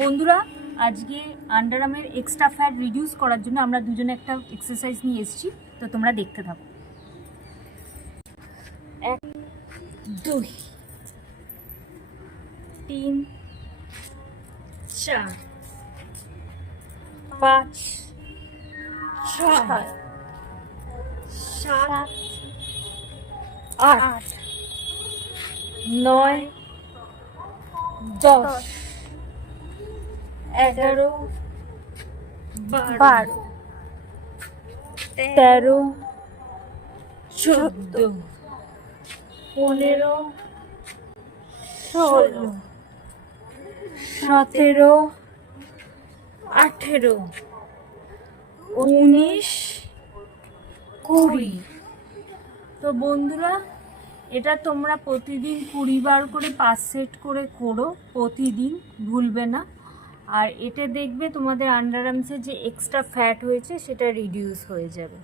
বন্ধুরা, আজকে আন্ডারআর্মের extra fat reduce করার জন্য আমরা দুজনে একটা এক্সারসাইজ নিয়ে এসেছি, তো তোমরা দেখতে থাকো। 1 2 3 4 5 6 7 8 9 10 11 12 13 14 15 16 17 18 19 20। তো বন্ধুরা, এটা তোমরা প্রতিদিন 20 বার করে 5 সেট করে করো, প্রতিদিন ভুলবে না। আর এতে দেখবে তোমাদের আন্ডারআর্মসে যে এক্সট্রা ফ্যাট হয়েছে সেটা রিডিউস হয়ে যাবে।